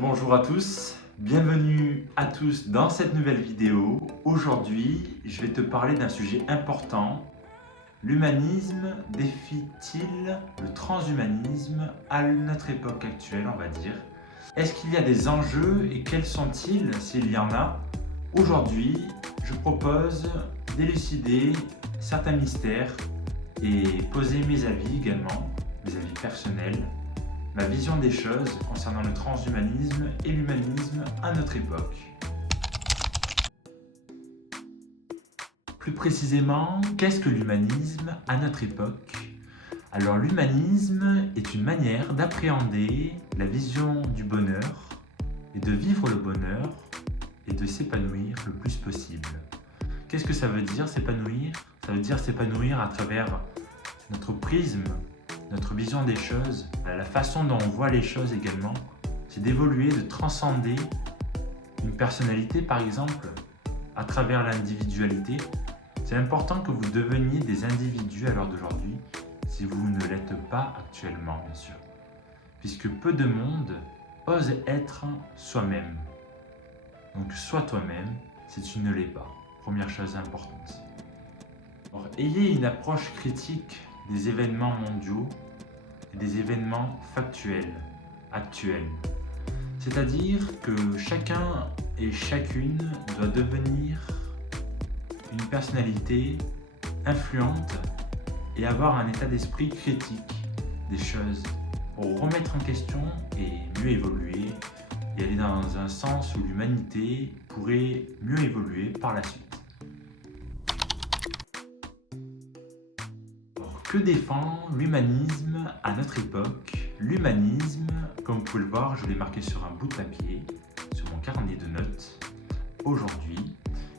Bonjour à tous, bienvenue à tous dans cette nouvelle vidéo. Aujourd'hui, je vais te parler d'un sujet important. L'humanisme défie-t-il le transhumanisme à notre époque actuelle, on va dire? Est-ce qu'il y a des enjeux et quels sont-ils s'il y en a? Aujourd'hui, je propose d'élucider certains mystères et poser mes avis également, mes avis personnels, ma vision des choses concernant le transhumanisme et l'humanisme à notre époque. Plus précisément, qu'est-ce que l'humanisme à notre époque? Alors l'humanisme est une manière d'appréhender la vision du bonheur et de vivre le bonheur et de s'épanouir le plus possible. Qu'est-ce que ça veut dire s'épanouir? Ça veut dire s'épanouir à travers notre prisme, notre vision des choses, la façon dont on voit les choses également, c'est d'évoluer, de transcender une personnalité par exemple à travers l'individualité. C'est important que vous deveniez des individus à l'heure d'aujourd'hui si vous ne l'êtes pas actuellement bien sûr, puisque peu de monde ose être soi-même. Donc sois toi-même si tu ne l'es pas, première chose importante. Alors, ayez une approche critique des événements mondiaux et des événements factuels, actuels. C'est-à-dire que chacun et chacune doit devenir une personnalité influente et avoir un état d'esprit critique des choses pour remettre en question et mieux évoluer et aller dans un sens où l'humanité pourrait mieux évoluer par la suite. Que défend l'humanisme à notre époque? L'humanisme, comme vous pouvez le voir, je l'ai marqué sur un bout de papier, sur mon carnet de notes. Aujourd'hui,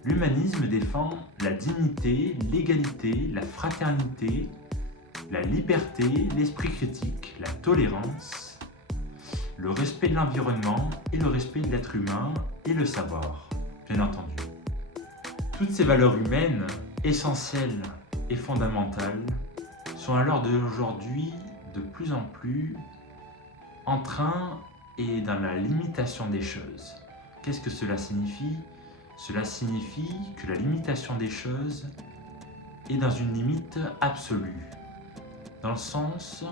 l'humanisme défend la dignité, l'égalité, la fraternité, la liberté, l'esprit critique, la tolérance, le respect de l'environnement et le respect de l'être humain et le savoir, bien entendu. Toutes ces valeurs humaines, essentielles et fondamentales, sont à l'heure d'aujourd'hui de plus en plus en train et dans la limitation des choses. Qu'est-ce que cela signifie? Cela signifie que la limitation des choses est dans une limite absolue, dans le sens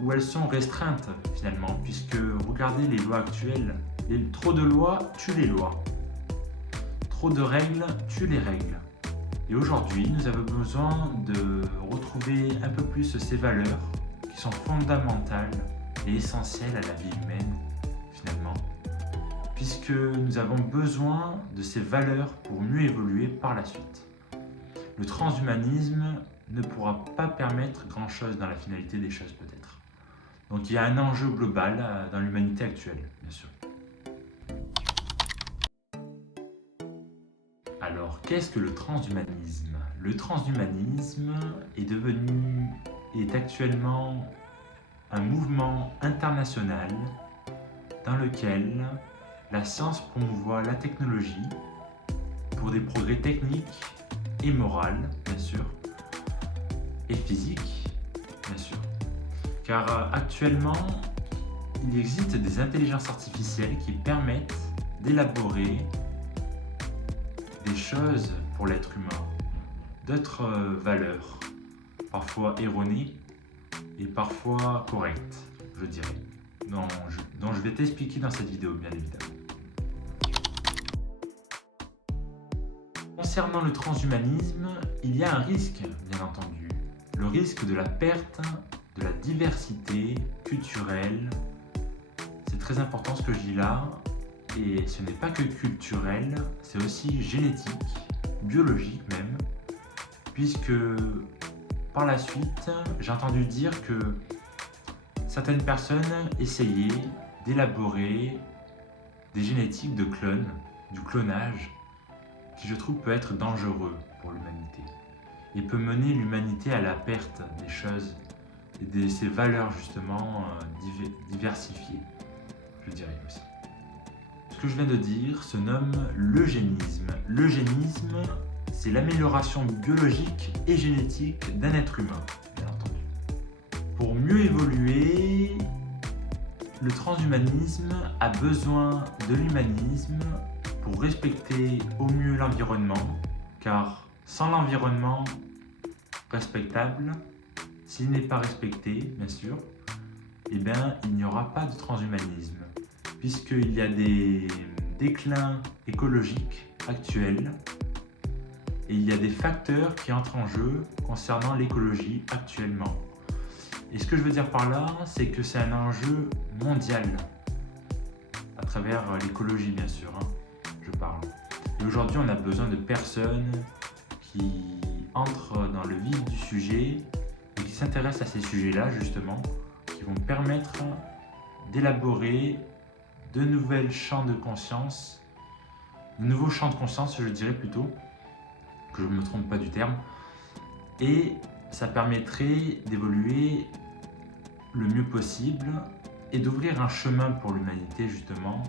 où elles sont restreintes finalement, puisque regardez les lois actuelles, trop de lois tuent les lois, trop de règles tuent les règles. Et aujourd'hui, nous avons besoin de retrouver un peu plus ces valeurs qui sont fondamentales et essentielles à la vie humaine, finalement, puisque nous avons besoin de ces valeurs pour mieux évoluer par la suite. Le transhumanisme ne pourra pas permettre grand-chose dans la finalité des choses, peut-être. Donc il y a un enjeu global dans l'humanité actuelle, bien sûr. Alors, qu'est-ce que le transhumanisme? Le transhumanisme est actuellement un mouvement international dans lequel la science promouvoit la technologie pour des progrès techniques et moraux, bien sûr, et physiques, bien sûr. Car actuellement, il existe des intelligences artificielles qui permettent d'élaborer des choses pour l'être humain, d'autres valeurs, parfois erronées et parfois correctes, je dirais, dont je vais t'expliquer dans cette vidéo, bien évidemment. Concernant le transhumanisme, il y a un risque, bien entendu, le risque de la perte de la diversité culturelle. C'est très important ce que je dis là. Et ce n'est pas que culturel, c'est aussi génétique, biologique même, puisque par la suite, j'ai entendu dire que certaines personnes essayaient d'élaborer des génétiques de clones, du clonage, qui je trouve peut être dangereux pour l'humanité et peut mener l'humanité à la perte des choses et de ses valeurs justement diversifiées, je dirais aussi. Ce que je viens de dire se nomme l'eugénisme. L'eugénisme, c'est l'amélioration biologique et génétique d'un être humain, bien entendu, pour mieux évoluer Le transhumanisme a besoin de l'humanisme pour respecter au mieux l'environnement, car sans l'environnement respectable, s'il n'est pas respecté, bien sûr, eh bien, il n'y aura pas de transhumanisme, puisqu'il y a des déclins écologiques actuels et il y a des facteurs qui entrent en jeu concernant l'écologie actuellement. Et ce que je veux dire par là, c'est que c'est un enjeu mondial, à travers l'écologie bien sûr, je parle. Et aujourd'hui, on a besoin de personnes qui entrent dans le vif du sujet et qui s'intéressent à ces sujets-là justement, qui vont permettre d'élaborer de nouvelles champs de conscience, de nouveaux champs de conscience, je dirais plutôt, que je ne me trompe pas du terme, et ça permettrait d'évoluer le mieux possible et d'ouvrir un chemin pour l'humanité justement,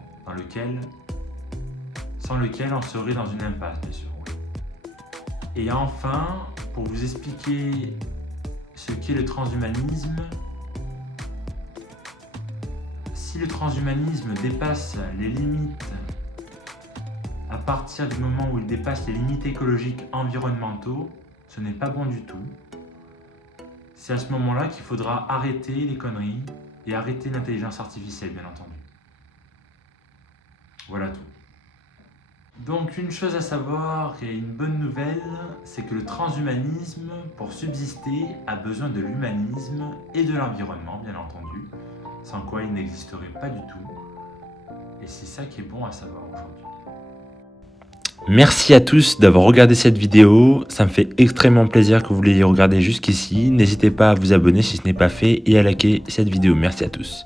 sans lequel on serait dans une impasse bien sûr. Oui. Et enfin, pour vous expliquer ce qu'est le transhumanisme, si le transhumanisme dépasse les limites, à partir du moment où il dépasse les limites écologiques environnementaux, ce n'est pas bon du tout. C'est à ce moment-là qu'il faudra arrêter les conneries et arrêter l'intelligence artificielle, bien entendu. Voilà tout. Donc une chose à savoir et une bonne nouvelle, c'est que le transhumanisme, pour subsister, a besoin de l'humanisme et de l'environnement, bien entendu, sans quoi il n'existerait pas du tout. Et c'est ça qui est bon à savoir aujourd'hui. Merci à tous d'avoir regardé cette vidéo, ça me fait extrêmement plaisir que vous l'ayez regardée jusqu'ici. N'hésitez pas à vous abonner si ce n'est pas fait et à liker cette vidéo. Merci à tous.